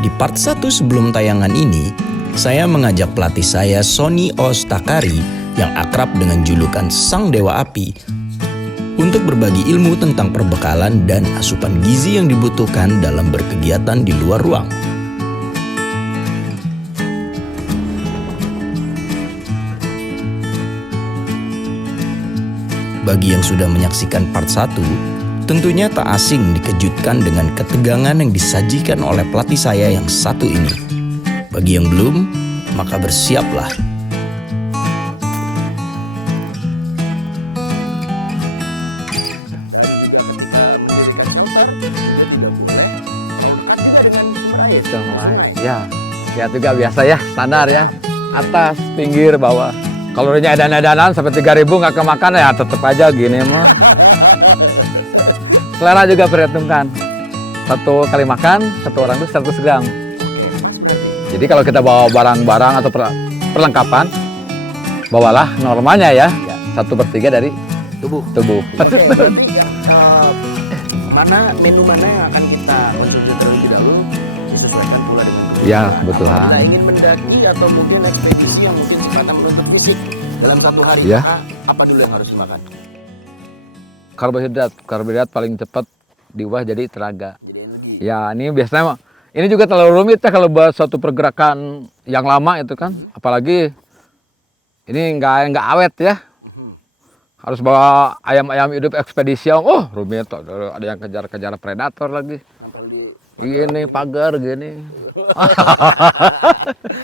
Di part 1 sebelum tayangan ini, saya mengajak pelatih saya Sony Ostakari yang akrab dengan julukan Sang Dewa Api untuk berbagi ilmu tentang perbekalan dan asupan gizi yang dibutuhkan dalam berkegiatan di luar ruang. Bagi yang sudah menyaksikan part 1, tentunya tak asing dikejutkan dengan ketegangan yang disajikan oleh pelatih saya yang satu ini. Bagi yang belum, maka bersiaplah. Dan juga ketika mendirikan shelter, kita tidak boleh terlalu dekat juga dengan sumber air. Ya juga biasa ya, standar ya. Atas, pinggir, bawah. Kalorinya edan-edanan sampai 3.000 nggak kemakan ya tetap aja gini mah. Selera juga perhitungkan. Satu kali makan, satu orang itu 100 gram. Jadi kalau kita bawa barang-barang atau perlengkapan, bawalah normalnya ya, 1/3 dari Tubuh. Oke, berarti menu mana yang akan kita konsumsi terlebih dahulu disesuaikan pula dengan kebutuhan. Ya, kebutuhan. Apabila ingin mendaki atau mungkin ekspedisi yang mungkin semata menuntut fisik dalam satu hari, Ya. apa dulu yang harus dimakan? Karbohidrat paling cepat diubah jadi tenaga. Jadi energi. Ya, ini biasanya ini juga terlalu rumit ya kalau buat suatu pergerakan yang lama itu kan, apalagi ini nggak awet ya. Harus bawa ayam-ayam hidup ekspedisi, oh rumit, ada yang kejar-kejar predator lagi. Nampal di Gini pagar gini.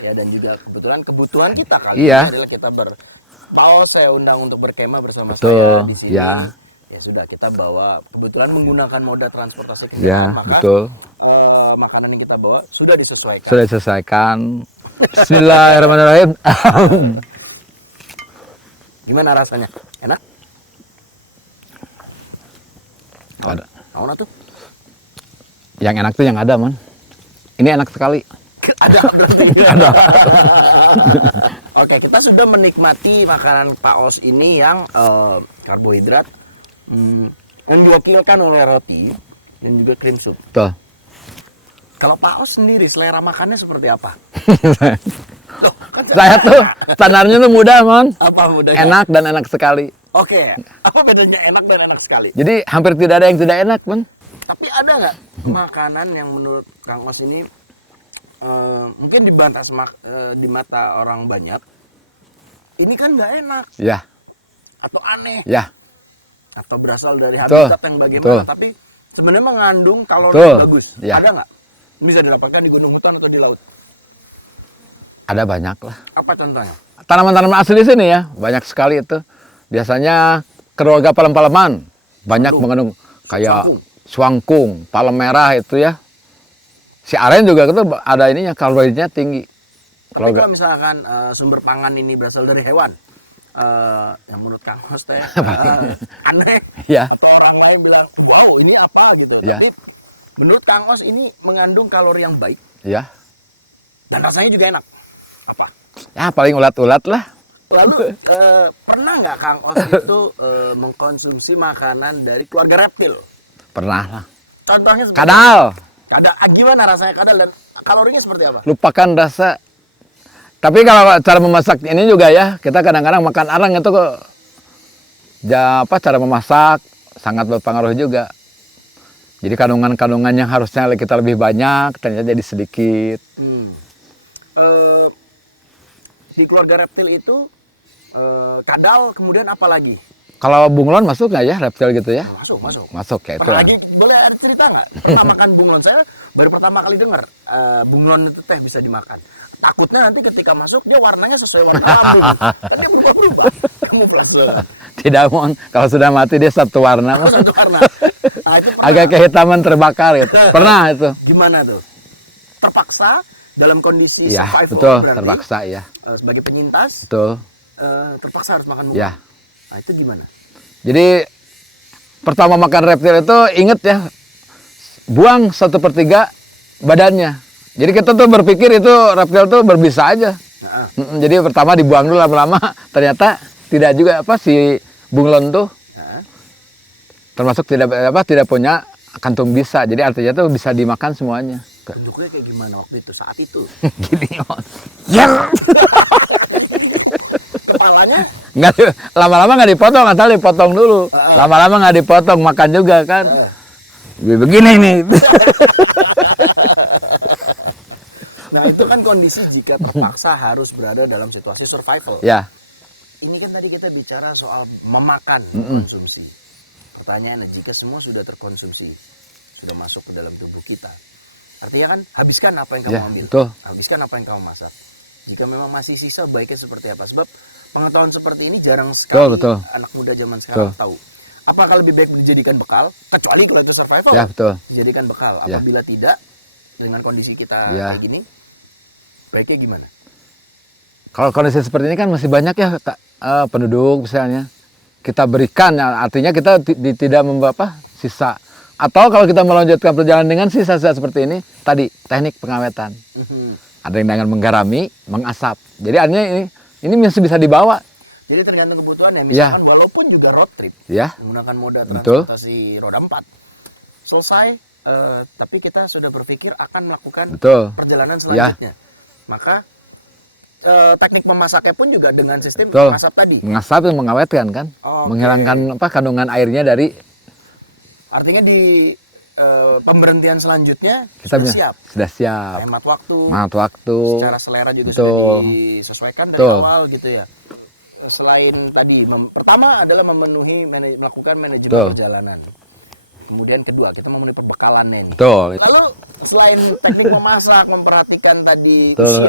ya, dan juga kebutuhan kita kali Iya. ini adalah kita saya undang untuk berkemah bersama Betul, saya di sini. ya. Ya sudah, kita bawa kebetulan menggunakan moda transportasi Ya, maka betul. makanan yang kita bawa sudah disesuaikan. Sudah diselesaikan. Bismillahirrahmanirrahim. Gimana rasanya? Enak? Ada. Naon tuh? Yang enak tuh yang ada, man. Ini enak sekali. Ada berarti. Ada. Oke, kita sudah menikmati makanan Pak Os ini yang karbohidrat yang diwakilkan oleh roti dan juga krim sup. Tuh. Kalau Pak Os sendiri selera makannya seperti apa? Loh, kan Saya tuh standarnya tuh mudah, man. apa mudahnya? Enak dan enak sekali. Oke, apa bedanya enak dan enak sekali? Jadi hampir tidak ada yang tidak enak, man. Tapi ada nggak makanan yang menurut Kang Os ini mungkin di mata orang banyak ini kan nggak enak Ya, atau aneh ya. atau berasal dari Betul, habitat yang bagaimana, betul. tapi sebenarnya mengandung kalori Betul, yang bagus. ya. Ada nggak? Bisa didapatkan di gunung hutan atau di laut? Ada banyak lah. Apa contohnya? Tanaman-tanaman asli di sini ya, banyak sekali itu. Biasanya keluarga palem-paleman banyak mengandung kayak suangkung, palem merah itu ya. Si aren juga itu ada ininya, karbohidratnya tinggi. Tapi kalau misalkan sumber pangan ini berasal dari hewan, yang menurut Kang Os teh aneh, Ya. atau orang lain bilang wow ini apa gitu, Ya. tapi menurut Kang Os ini mengandung kalori yang baik Ya, dan rasanya juga enak. Apa? ya paling ulat-ulat lah. Lalu pernah nggak Kang Os itu mengkonsumsi makanan dari keluarga reptil? Pernah lah. Contohnya seperti Kadal, gimana rasanya kadal dan kalorinya seperti apa? lupakan rasa. Tapi kalau cara memasak ini juga ya, kita kadang-kadang makan arang itu kok cara memasak sangat berpengaruh juga. Jadi kandungan-kandungan yang harusnya kita lebih banyak ternyata jadi sedikit. Si keluarga reptil itu kadal, kemudian apa lagi? Kalau bunglon masuk nggak ya reptil gitu ya? Masuk. Masuk ya itu. Pernah lagi, boleh ada cerita nggak? Pernah makan bunglon? Saya baru pertama kali dengar bunglon itu teh bisa dimakan. Takutnya nanti ketika masuk dia warnanya sesuai warna lambung. Tapi dia berubah-berubah. Kamuflase. Tidak mau, kalau sudah mati dia satu warna. Oh, satu warna. Nah, itu pernah. Agak kehitaman terbakar gitu. Pernah itu. Gimana tuh? Terpaksa dalam kondisi Ya, survival betul, berarti, terpaksa ya. sebagai penyintas Betul. terpaksa harus makan bunglon. Ya. Nah, itu gimana? Jadi pertama makan reptil itu inget ya, buang 1/3 badannya. Jadi kita tuh berpikir itu reptil tuh berbisa aja. Nah, Jadi pertama dibuang dulu, lama-lama ternyata tidak juga si bunglon tuh termasuk tidak punya kantung bisa. Jadi artinya tuh bisa dimakan semuanya. Bentuknya kayak gimana waktu itu saat itu? Gini, Os. Ya. Kepalanya Nggak, lama-lama nggak dipotong, asal dipotong dulu. Lama-lama nggak dipotong, makan juga kan. Begini nih. nah itu kan kondisi jika terpaksa harus berada dalam situasi survival. Ya, Ini kan tadi kita bicara soal memakan konsumsi. Pertanyaannya, jika semua sudah terkonsumsi, sudah masuk ke dalam tubuh kita, artinya kan habiskan apa yang kamu ya, ambil, betul. habiskan apa yang kamu masak. Jika memang masih sisa, baiknya seperti apa? Sebab pengetahuan seperti ini jarang sekali Betul. anak muda zaman sekarang tahu. Apakah lebih baik dijadikan bekal, kecuali kalau itu survival, Ya, betul. dijadikan bekal. Ya. Apabila tidak, dengan kondisi kita Ya. kayak gini, baiknya gimana? Kalau kondisi seperti ini kan masih banyak ya penduduk misalnya. Kita berikan, ya, artinya kita tidak membawa sisa. Atau kalau kita melanjutkan perjalanan dengan sisa-sisa seperti ini, tadi teknik pengawetan. Ada yang dengan menggarami, mengasap. Jadi artinya ini masih bisa dibawa. Jadi tergantung kebutuhan ya. Ya. Misalkan walaupun juga road trip, Ya, menggunakan moda Betul. transportasi roda 4, selesai, tapi kita sudah berpikir akan melakukan betul. perjalanan selanjutnya. Maka teknik memasaknya pun juga dengan sistem Betul. mengasap tadi. Mengasap dan mengawetkan kan. Oke. Menghilangkan kandungan airnya dari Artinya di pemberhentian selanjutnya kita sudah siap. Sudah siap. Hemat waktu, Hemat waktu. secara selera juga Betul. sudah disesuaikan dari Betul. awal gitu ya. Selain tadi, pertama adalah melakukan manajemen Betul. perjalanan. Kemudian kedua, kita memenuhi perbekalannya nih. Betul. Lalu selain teknik memasak, memperhatikan tadi Betul.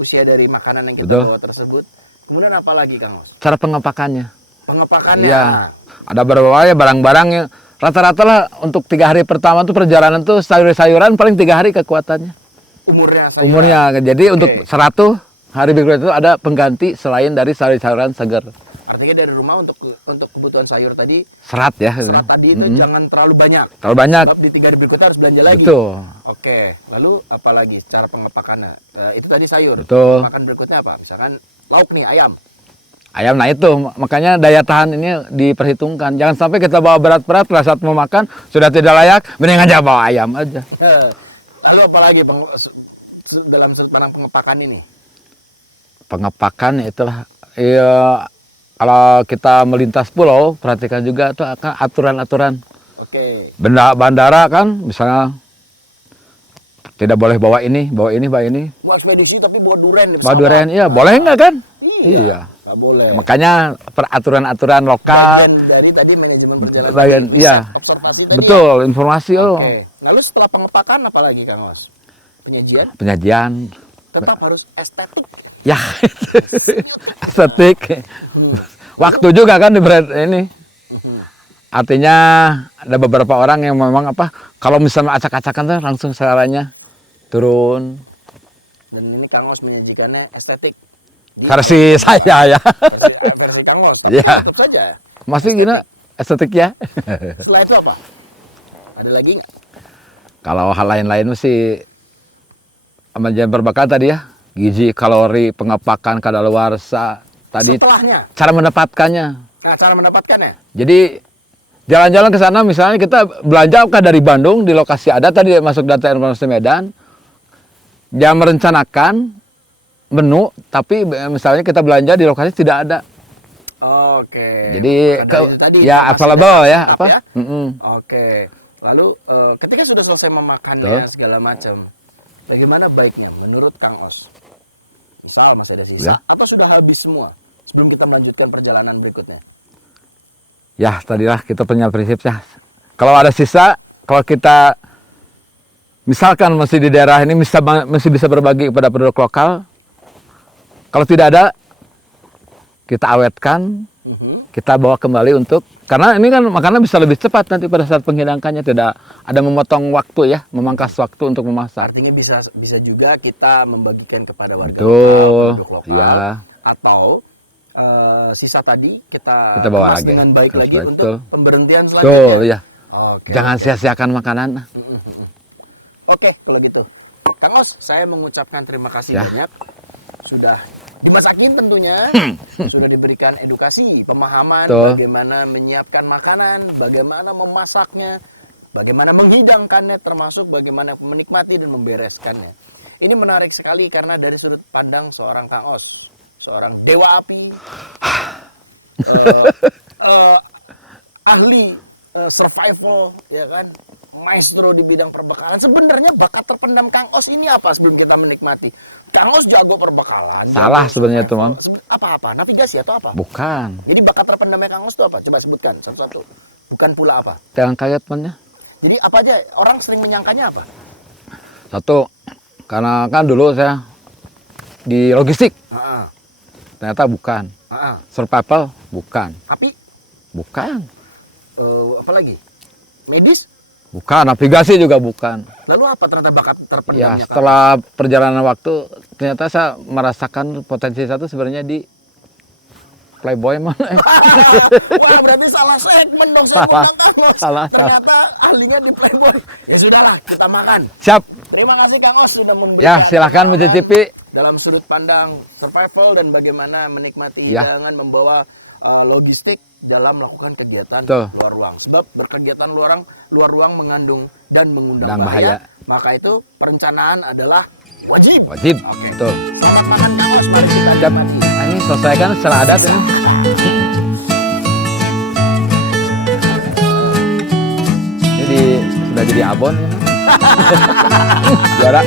usia dari makanan yang kita Betul. bawa tersebut. Kemudian apa lagi Kang Os? Cara pengepakannya. Pengepakannya. Iya. Ada beberapa ya barang-barang yang rata-rata lah untuk 3 hari pertama tuh perjalanan tuh sayur-sayuran paling 3 hari kekuatannya. Umurnya saya. Umurnya. Jadi untuk Oke. 100 hari berikutnya itu ada pengganti selain dari sayur-sayuran segar. Artinya dari rumah untuk kebutuhan sayur tadi, Serat ya. serat tadi itu jangan terlalu banyak. Kalau banyak. Sebab di 3 hari berikutnya harus belanja lagi. Betul. Oke, lalu apa lagi cara pengepakannya? Itu tadi sayur. Betul. Pengepakan berikutnya apa? Misalkan lauk nih, ayam. Ayam, nah itu makanya daya tahan ini diperhitungkan. Jangan sampai kita bawa berat-berat pada saat mau makan sudah tidak layak, mending aja bawa ayam aja. Lalu apa lagi Bang dalam sudut pandang pengepakan ini? Pengepakan itulah ya, kalau kita melintas pulau perhatikan juga tuh akan aturan-aturan. Oke. Bandara kan misalnya tidak boleh bawa ini, bawa ini. Mau ekspedisi tapi bawa duren di Bawa pesawat. durian, iya boleh nggak kan? Iya. Nggak boleh. Makanya peraturan-aturan lokal, Bagian dari tadi manajemen perjalanan. bagian, iya. Observasi tadi. Betul, informasi Ya? oh. Oke. Lalu setelah pengepakan apa lagi Kang Os? Penyajian Penyajian, tetap harus estetik. ya estetik. Waktu juga kan di ini. Artinya ada beberapa orang yang memang kalau misalnya acak-acakan tuh langsung seleranya turun. Dan ini Kang Os menyajikannya estetik. Versi saya ya. Versi Kang Os. Tapi Iya. tetap saja. Masih gini estetik ya. Setelah itu apa? Ada lagi nggak? Kalau hal lain-lain mesti jangan berbakar tadi ya. Gizi, kalori, pengepakan, kadaluarsa. Tadi Setelahnya. cara mendapatkannya. Nah, cara mendapatkannya. Jadi jalan-jalan ke sana misalnya kita belanja dari Bandung di lokasi ada tadi masuk data informasi Medan. Dia merencanakan menu tapi misalnya kita belanja di lokasi tidak ada. Oke. Jadi Maka dari itu tadi, ya lokasinya available ya tetap apa? ya? Mm-mm. Oke. Lalu ketika sudah selesai memakannya segala macam, bagaimana baiknya menurut Kang Os? Misal masih ada sisa Ya. atau sudah habis semua sebelum kita melanjutkan perjalanan berikutnya? Ya tadilah kita punya prinsip ya. Kalau ada sisa, kalau kita misalkan masih di daerah ini masih bisa berbagi kepada penduduk lokal. Kalau tidak ada, kita awetkan, kita bawa kembali untuk karena ini kan makanan bisa lebih cepat nanti pada saat menghidangkannya, tidak ada memotong waktu ya, memangkas waktu untuk memasak. Artinya bisa juga kita membagikan kepada warga Betul, lokal, penduduk lokal, ya. atau sisa tadi kita bawa kemas lagi. dengan baik Terus lagi betul. untuk pemberhentian selanjutnya. Betul ya. Oke. Jangan sia-siakan makanan. Oke, kalau gitu. Kang Os, saya mengucapkan terima kasih Ya. banyak sudah dimasakin tentunya, sudah diberikan edukasi, pemahaman Betul. bagaimana menyiapkan makanan, bagaimana memasaknya, bagaimana menghidangkannya, termasuk bagaimana menikmati dan membereskannya. Ini menarik sekali karena dari sudut pandang seorang Kang Os, seorang dewa api, ahli survival, ya kan, maestro di bidang perbekalan. Sebenarnya bakat terpendam Kang Os ini apa sebelum kita menikmati? Kang Os jago perbekalan. Salah jago sebenarnya tuh, survival. Mang. Apa-apa? Navigasi atau apa? Bukan. Jadi bakat terpendamnya Kang Os itu apa? Coba sebutkan satu-satu. Bukan pula apa? Jangan kaget mannya. Jadi apa aja? Orang sering menyangkanya apa? Satu, karena kan dulu saya di logistik. Heeh. Ternyata bukan. Heeh. Survival bukan. Api? Bukan. Apa lagi? Medis? Bukan. Navigasi juga bukan. Lalu apa ternyata bakat Ya, terpendamnya Kang? setelah perjalanan waktu ternyata saya merasakan potensi satu sebenarnya di Playboy mana. Wah, berarti salah segmen dong saya Salah. ngundang Kang Os. Salah. Ternyata ahlinya di Playboy. Ya sudahlah, kita makan. Siap. Terima kasih Kang Os sudah memberikan Ya, silakan mencicipi. dalam sudut pandang survival dan bagaimana menikmati Ya. hidangan, membawa logistik dalam melakukan kegiatan Betul. luar ruang. Sebab berkegiatan luar ruang mengandung dan mengundang Dan bahaya. bahaya. Maka itu perencanaan adalah wajib. Wajib. Oke. Betul. Selamat makan Kang Os, mari kita Siap. nikmati. Ah, ini selesaikan setelah adat ini. Jadi sudah jadi abon. Juara.